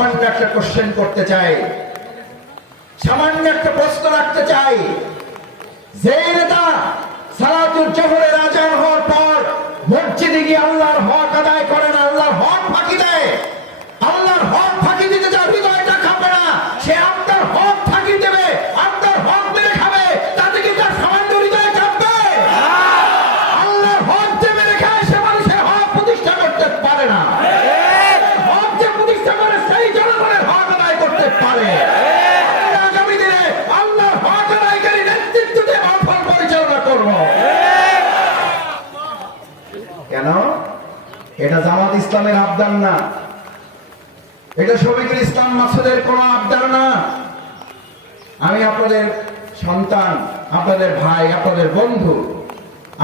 সামান্য একটা কোশ্চেন করতে চাই, সামান্য একটা প্রশ্ন রাখতে চাই। যে নেতা সালাতুল জোহরের আজান হওয়ার পর মসজিদে গিয়ে আল্লাহর হক আদায় করে না, আল্লাহর হক ফাঁকি দেয়, আল্লাহর হক ফাঁকি দিতে যার হৃদয়টা খাবে না, সে আপনার হক ফাঁকি দেবে, আপনার হক মেরে খাবে, তাতে কি তার সামান্য হৃদয় কাঁপবে? আল্লাহর হক যে মেরে খায় সে মানুষের হক প্রতিষ্ঠা করতে পারে না। হক যে প্রতিষ্ঠা করে সেই জনগণের হক আদায় করতে পারে। আগামী দিনে আল্লাহর হক আদায়কারী নেতৃত্বে মাহফিল পরিচালনা করব। কেন? এটা জামাত ইসলামের আবদার না, এটা শফিকুল ইসলাম মাসুদের কোন আবদার না। আমি আপনাদের সন্তান, আপনাদের ভাই, আপনাদের বন্ধু।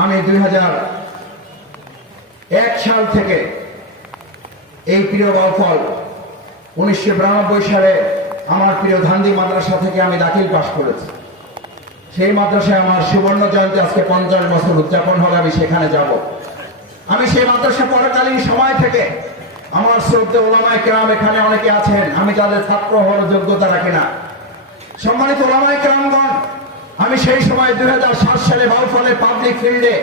আমি 2001 সাল থেকে এই প্রিয় বাউফল 1992 সালে আমার প্রিয় ধান্দি মাদ্রাসা থেকে আমি দাখিল পাশ করেছি। সেই মাদ্রাসায় আমার সুবর্ণ জয়ন্তী আজকে 50 বছর উদযাপন হবে, আমি সেখানে যাব। আমি সেই মাদ্রাসা পড়াকালীন সময় থেকে আমার শ্রদ্ধেয় ওলামায়ে কেরাম এখানে অনেকে আছেন, আমি তাদের ছাত্র হওয়ার যোগ্যতা রাখি না। সম্মানিত ওলামায়ে কেরামগণ, আমি সেই সময় 2007 সালে বাউফলে পাবলিক ফিল্ডে,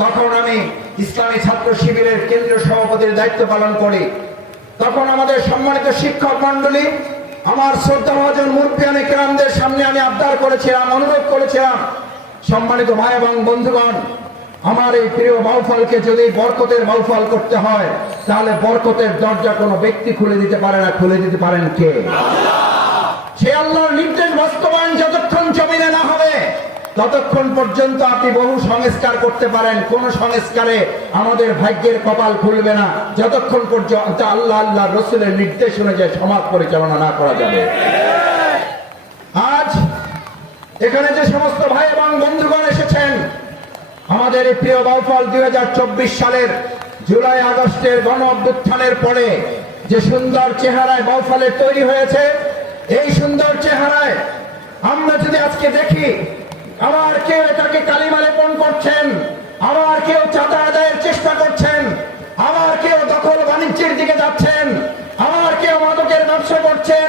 তখন আমি ইসলামী ছাত্র শিবিরের কেন্দ্রীয় সভাপতির দায়িত্ব পালন করি। তখন আমাদের সম্মানিত শিক্ষক মন্ডলী, আমার শ্রদ্ধাভাজন মুরব্বিয়ানে কেরামদের সামনে আমি আবদার করেছিলাম, অনুরোধ করেছিলাম, সম্মানিত ভাই এবং বন্ধুগণ, আমার এই প্রিয় বাউফলকে যদি বরকতের বাউফল করতে হয়, তাহলে বরকতের দরজা কোনো ব্যক্তি খুলে দিতে পারে না, খুলে দিতে পারেন কে? সে আল্লাহর নির্দেশ বাস্তবায়ন যতক্ষণ জমিনে না হবে ততক্ষণ পর্যন্ত আপনি বহু সংস্কার করতে পারেন, কোন সংস্কারে আমাদের ভাগ্যের কপাল খুলবে না যতক্ষণ পর্যন্ত আল্লাহ আল্লাহ রসুলের নির্দেশ অনুযায়ী সমাজ পরিচালনা না করা যাবে। আজ এখানে যে সমস্ত ভাই এবং বন্ধুগণ এসেছেন, আমাদের এই প্রিয় বাউফল 2024 সালের জুলাই আগস্টের গণ অভ্যুত্থানের পরে যে সুন্দর চেহারায় বাউফলের তৈরি হয়েছে, এই সুন্দর চেহারায় আমরা যদি আজকে দেখি, আবার কেউ এটাকে কালিমা লেপন করছেন, আবার কেউ চাঁদা আদায়ের চেষ্টা করছেন, আবার কেউ দখল বাণিজ্যের দিকে যাচ্ছেন, আবার কেউ মাদকের ব্যবসা করছেন,